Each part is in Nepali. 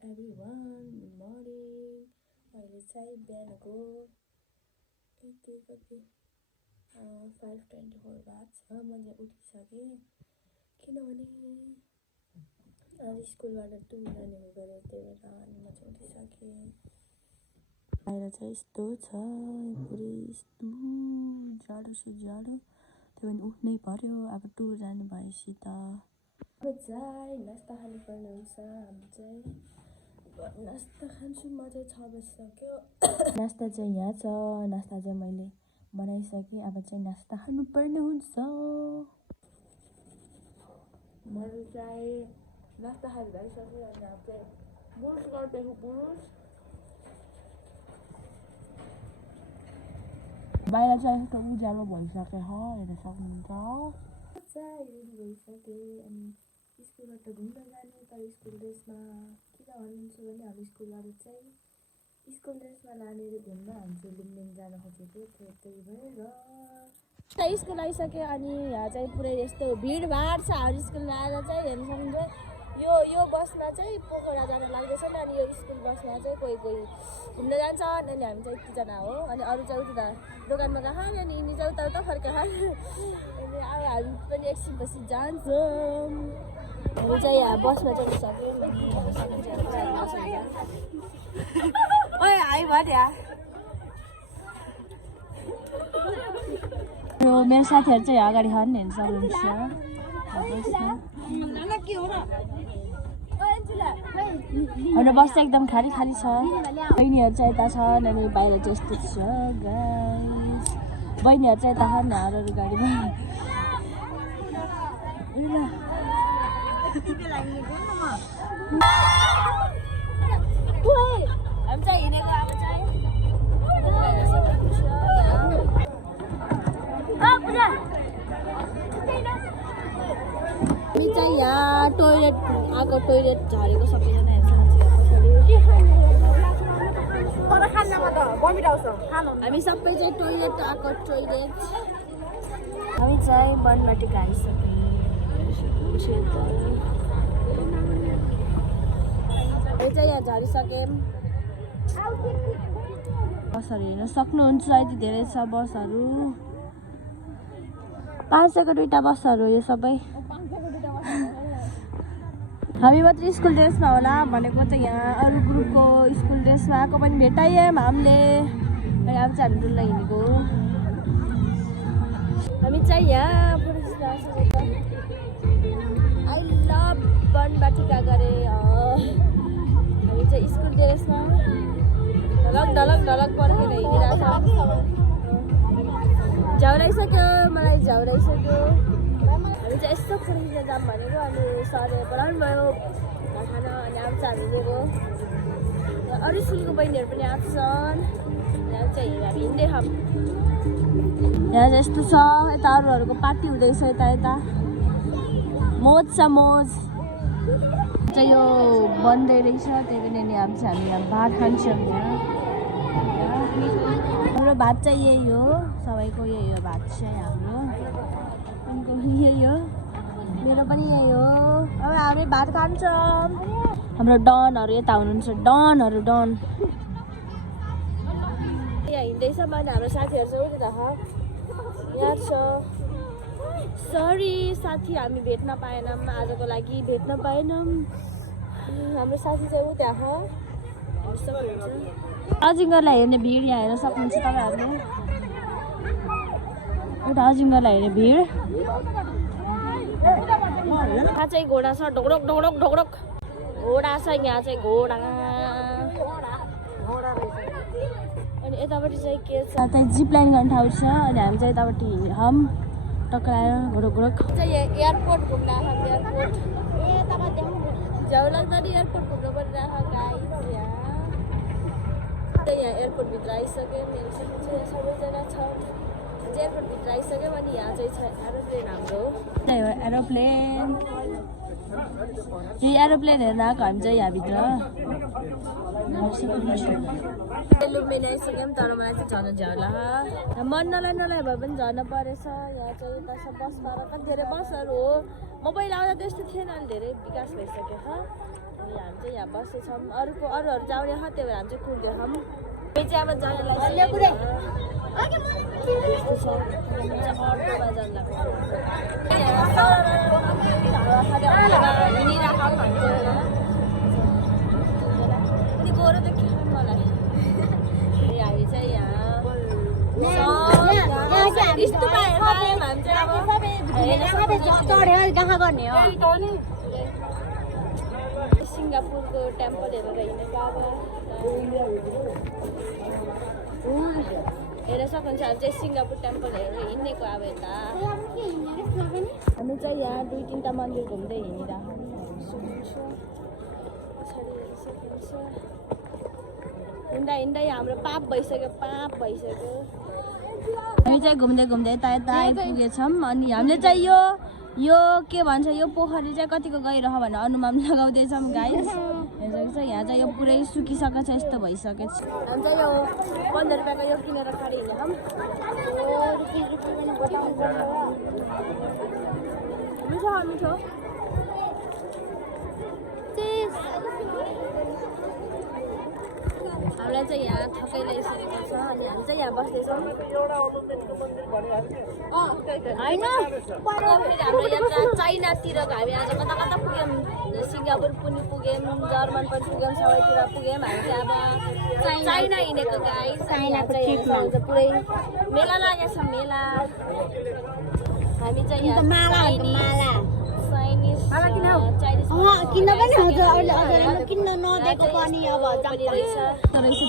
everyone, good morning. अहिले चाहिँ बिहानको 5:24 भएको छ। मैले उठिसकेँ किनभने आज स्कुलबाट टुर जाने हो गरे, त्यही भएर अनि म चाहिँ उठिसकेँ। बाहिर चाहिँ यस्तो छ, पुरै यस्तो जाडो छ जाडो, त्यही भएर उठ्नै पर्यो अब टुर जानु भएपछि त। अब चाहिँ नास्ता खानुपर्ने हुन्छ। हामी चाहिँ नास्ता खान्छु, म चाहिँ 6 बजिसक्यो। नास्ता चाहिँ यहाँ छ, नास्ता चाहिँ मैले बनाइसकेँ। अब चाहिँ नास्ता खानुपर्ने हुन्छ। मैले चाहिँ नास्ता खाएर भइसक्यो अनि अब चाहिँ बुरुस गर्दैछु। बाहिर चाहिँ यस्तो उज्यालो भइसक्यो हेर्न सक्नुहुन्छ। चाहिँ रेडी भइसकेँ अनि स्कुलबाट घुम्न जाने, तर स्कुल ड्रेसमा किन भन्नुहुन्छ भने हाम्रो स्कुलबाट चाहिँ स्कुल ड्रेसमा लाने घुम्न हामी चाहिँ लुम्बिनी जान खोजेको थियो, त्यही भएर स्कुल आइसक्यो। अनि यहाँ चाहिँ पुरै यस्तो भिडभाड छ। हाम्रो स्कुलमा आएर चाहिँ हेर्न सक्नुहुन्छ यो बसमा चाहिँ पोखरा जान लाग्दैछ नि, अनि यो स्कुल बसमा चाहिँ कोही घुम्न जान्छ। अनि हामी चाहिँ यतिजना हो, अनि अरू चाहिँ उता दोकानमा गएको अनि यिनी चाहिँ उता फर्केर अनि अब हामी पनि एकछिनपछि जान्छौँ। हामी चाहिँ यहाँ बसमा चढिसक्यौँ। मेरो साथीहरू चाहिँ अगाडि खानु हेर्न सक्नुहुन्छ। हाम्रो बस चाहिँ एकदम खाली छ। बहिनीहरू चाहिँ यता छन् अनि बाहिर चाहिँ यस्तो छ गाइस। बहिनीहरू चाहिँ यता छन् हाम्रो गाडीमा। हामी चाहिँ हिँडेको अब चाहिँ हामी चाहिँ यहाँ टोइलेट आएको, टोइलेट झरेको सबैजना हेर्छ। हामी सबै चाहिँ टोइलेट आएको, टोइलेट। हामी चाहिँ बनबाट आइसक्यौँ। हामी चाहिँ यहाँ झरिसक्यौँ। बसहरू हेर्न सक्नुहुन्छ, यति धेरै छ बसहरू। 500 को 2टा बसहरू यो सबै। हामी मात्रै स्कुल ड्रेसमा होला भनेको चाहिँ यहाँ अरू ग्रुपको स्कुल ड्रेसमा आएको पनि भेटायौँ हामीले। अनि अब चाहिँ हामी डुल्न हिँडेको। हामी चाहिँ यहाँ आई लभ बनबाटिका गरे। हामी चाहिँ स्कुल ड्रेसमा ढलक पर्खेर हिँडिरहेको छ। झौराइसक्यो, मलाई झौराइसक्यो। हामी चाहिँ यस्तो फुर्किन्छ जाम भनेको, अनि सरले बोलाउनु भयो खान। अनि अब चाहिँ हामी गएको। अरू स्कुलको बहिनीहरू पनि आएको छन्। यहाँ चाहिँ हामी हिँड्दै खाऊँ। यहाँ चाहिँ यस्तो छ, यता अरूहरूको पार्टी हुँदैछ। यता मोज छ, मोज चाहिँ यो बन्दै रहेछ, त्यही पनि नि अब चाहिँ हामी यहाँ भात खान्छौँ। हाम्रो भात चाहिँ यही हो, सबैको यही हो भात चाहिँ हाम्रो। उनको यही हो, मेरो पनि यही हो। अब हामी भात खान्छौँ। हाम्रो डनहरू यता हुनुहुन्छ, डनहरू डन यहाँ हिँड्दैछ। मैले हाम्रो साथीहरू चाहिँ उता यहाँ छ। सरी साथी, हामी भेट्न पाएनौँ, आजको लागि भेट्न पाएनौँ। हाम्रो साथी चाहिँ उता अजिङ्गरलाई हेर्ने भिड यहाँ हेर्न सक्नुहुन्छ तपाईँहरूले। एउटा अजिङ्गरलाई हेर्ने भिड। यहाँ चाहिँ घोडा छ, ढोकढोक घोडा छ यहाँ चाहिँ घोडा। अनि यतापट्टि चाहिँ के छ, त्यहाँ जिप लाइन गर्ने ठाउँ छ। अनि हामी चाहिँ यतापट्टि हम टक्राएर घोडक चाहिँ एयरपोर्ट घुम्न आएको। एयरपोर्ट झ्याउ लाग्दा नि एयरपोर्ट घुम्नु परिरहेको गाइस। यहाँ एयरपोर्टभित्र आइसक्यो। मेरो चाहिँ सबैजना छ, एयरपोर्टभित्र आइसक्यौँ। अनि यहाँ चाहिँ छ एरोप्लेन हाम्रो। एरोप्लेन, यो एरोप्लेन हेर्न आएको हामी चाहिँ यहाँभित्र। लुम्बिनी आइसक्यौँ, तर मलाई चाहिँ झन् झ्याउला मन नलाइ भए पनि झर्न परेछ। यहाँ चाहिँ यता सब बस पाएर कति धेरै बसहरू हो। म पहिला आउँदा त्यस्तो थिएन, अनि धेरै विकास भइसक्यो। हामी चाहिँ यहाँ बस्दैछौँ अरूहरू जाउने हो त्यही भएर हामी चाहिँ कुर्दैछौँ चाहिँ अब जानलाई गोरो त के मलाई हामी चाहिँ यहाँ सिङ्गापुरको टेम्पल हेरेर हिँडेको हेर्न सक्नुहुन्छ हामी चाहिँ सिङ्गापुर टेम्पल हेरेर हिँडेको अब यता हामी चाहिँ यहाँ 2-3टा मन्दिर घुम्दै हिँडिरहेको हिँड्दा हिँड्दै हाम्रो पाप भइसक्यो हामी चाहिँ घुम्दै यता आइपुगेछौँ अनि हामीले चाहिँ यो के भन्छ यो पोखरी चाहिँ कतिको गइरह भनेर अनुमान लगाउँदैछौँ गाइस हेर्नु चाहिँ यहाँ चाहिँ यो पुरै सुकिसकेको छ यस्तो भइसकेको छ हामी चाहिँ यो 15 रुपियाँको यो किनेर खाएर हिँडेछौँ मिठो हामीलाई चाहिँ यहाँ थकै लागिसकेको छ अनि हामी चाहिँ यहाँ बस्दैछौँ होइन हाम्रो यात्रा चाइनातिरको हामी आज कता पुग्यौँ सिङ्गापुर पनि पुग्यौँ जर्मन पनि पुग्यौँ सबैतिर पुग्यौँ हामी चाहिँ अब चाइना हिँडेको गाई चाइनाको पुरै मेला लागेको छ मेला हामी चाहिँ यहाँ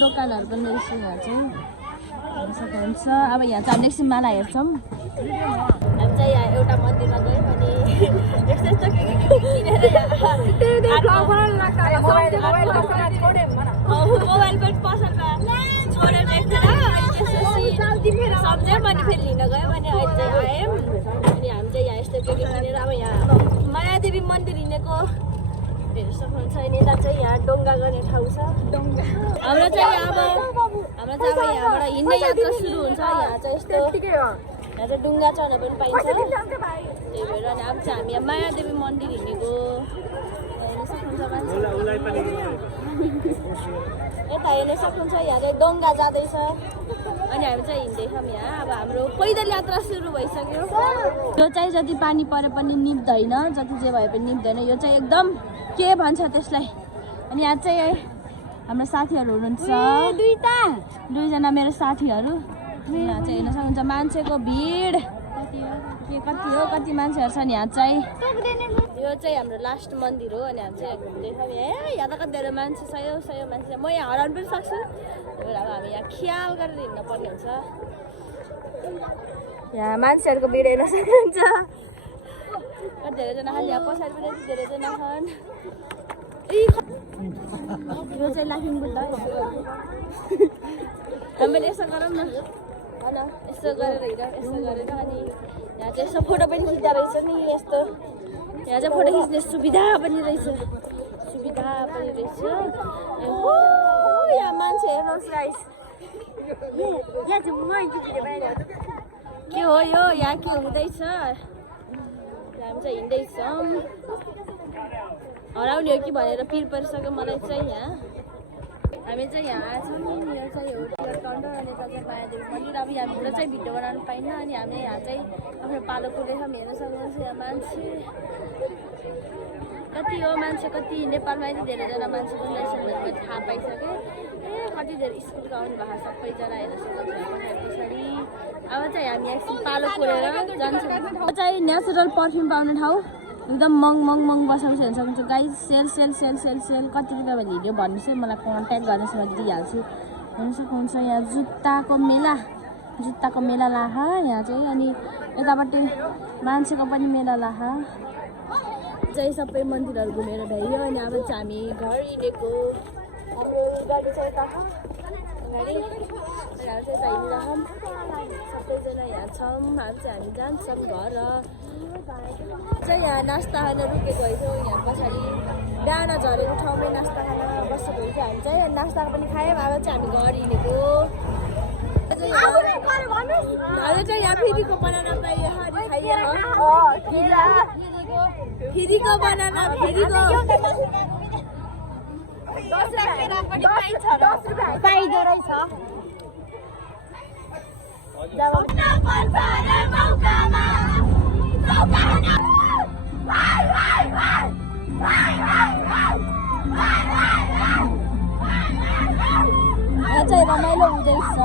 दोकानहरू पनि रहेछ यहाँ चाहिँ सक्नुहुन्छ अब यहाँ चाहिँ हामीले एकछिन माला हेर्छौँ हामी चाहिँ यहाँ एउटा मन्दिरमा गयौँ अनि यस्तो मोबाइल पनि पसलमा छोडेर सम्झ्यौँ अनि फेरि लिन गयौँ अनि अहिले चाहिँ आयौँ अनि हामी चाहिँ यहाँ यस्तो के किनेर अब यहाँ मायादेवी मन्दिर हिँडेको हेर्नु सक्नुहुन्छ यता चाहिँ यहाँ डोङ्गा गर्ने ठाउँ छ हाम्रो चाहिँ अब यहाँबाट हिँड्ने यात्रा सुरु हुन्छ यहाँ चाहिँ यस्तो यहाँ चाहिँ डुङ्गा चढ्न पनि पाइन्छ त्यही भएर अनि अब चाहिँ हामी यहाँ मायादेवी मन्दिर हिँडेको हेर्नु सक्नुहुन्छ यता हेर्नु सक्नुहुन्छ यहाँ चाहिँ डोङ्गा जाँदैछ अनि हामी चाहिँ हिँड्दैछौँ यहाँ अब हाम्रो पैदल यात्रा सुरु भइसक्यो यो चाहिँ जति पानी परे पनि निप्दैन जति जे भए पनि निप्दैन यो चाहिँ एकदम के भन्छ त्यसलाई अनि यहाँ चाहिँ हाम्रो साथीहरू हुनुहुन्छ दुईजना मेरो साथीहरू यहाँ चाहिँ हेर्न सक्नुहुन्छ मान्छेको भिड कति मान्छेहरू छन् यहाँ चाहिँ यो चाहिँ हाम्रो लास्ट मन्दिर हो अनि हामी चाहिँ घुम्दैछौँ यहाँ त कति धेरै मान्छे सय मान्छे म यहाँ हराउनु पनि सक्छु त्यही भएर अब हामी यहाँ ख्याल गरेर हिँड्नु पर्ने हुन्छ यहाँ मान्छेहरूको भिड हेर्न सक्नुहुन्छ कति धेरैजना खालि यहाँ पछाडि पनि धेरैजना छन् यो चाहिँ लाफिङ बुद्ध हामीले यसो गरौँ न होइन यस्तो गरेर यस्तो गरेर अनि यहाँ चाहिँ यस्तो फोटो पनि खिच्दा रहेछ नि यस्तो यहाँ चाहिँ फोटो खिच्ने सुविधा पनि रहेछ यहाँ मान्छे हेर्नुहोस् गाइस के हो यो यहाँ के हुँदैछ हामी चाहिँ हिँड्दैछौँ हराउने हो कि भनेर पिर परिसक्यो मलाई चाहिँ यहाँ हामी चाहिँ यहाँ आएछौँ यो चाहिँ हो टिकट काउन्टर अनि यता चाहिँ मायादेवी मन्दिर अब यहाँभित्र चाहिँ भिडियो बनाउनु पाइन्न अनि हामीले यहाँ चाहिँ आफ्नो पालो कुरेछौँ हेर्न सक्नुहुन्छ यहाँ मान्छे कति हो मान्छे कति नेपालमा यति धेरैजना मान्छे पनि रहेछन् भनेर मैले थाहा पाइसकेँ कति धेरै स्कुलको आउनु भएको सबैजना हेर्न सक्नुहुन्छ पछाडि अब चाहिँ हामी एकछिन पालो कुरेर जान्छौँ चाहिँ नेचुरल पर्फ्युम पाउने ठाउँ एकदम मङ बसाउँछ हेर्न सक्नुहुन्छ गाइस सेल कति रुपियाँमा लियो भन्नु चाहिँ मलाई कन्ट्याक्ट गर्नुहोस् म दिइहाल्छु हेर्न सक्नुहुन्छ यहाँ जुत्ताको मेला लाहा यहाँ चाहिँ अनि यतापट्टि मान्छेको पनि मेला लाहा चाहिँ सबै मन्दिरहरू घुमेर भ्याइयो अनि अब चाहिँ हामी घर हिँडेको हाम्रो गाडी चाहिँ यता अगाडि यहाँ चाहिँ हिँडिरहौँ सबैजना यहाँ छौँ अब चाहिँ हामी जान्छौँ घर चाहिँ यहाँ नास्ता खान रुकेको हैछौँ यहाँ पछाडि बिहान झरेको ठाउँमै नास्ता खान बसेको हुन्छ हामी चाहिँ नास्ता पनि खायौँ अब चाहिँ हामी घर हिँडेको हाम्रो चाहिँ यहाँ फेरिको बनाना पाइयो फ्रीको बनाना पाइदो रहेछ अझै रमाइलो हुँदैछ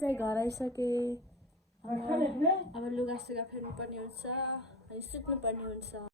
चाहिँ घर आइसके अब लुगा सुगा फेर्नु पर्ने हुन्छ अनि सुत्नु पर्ने हुन्छ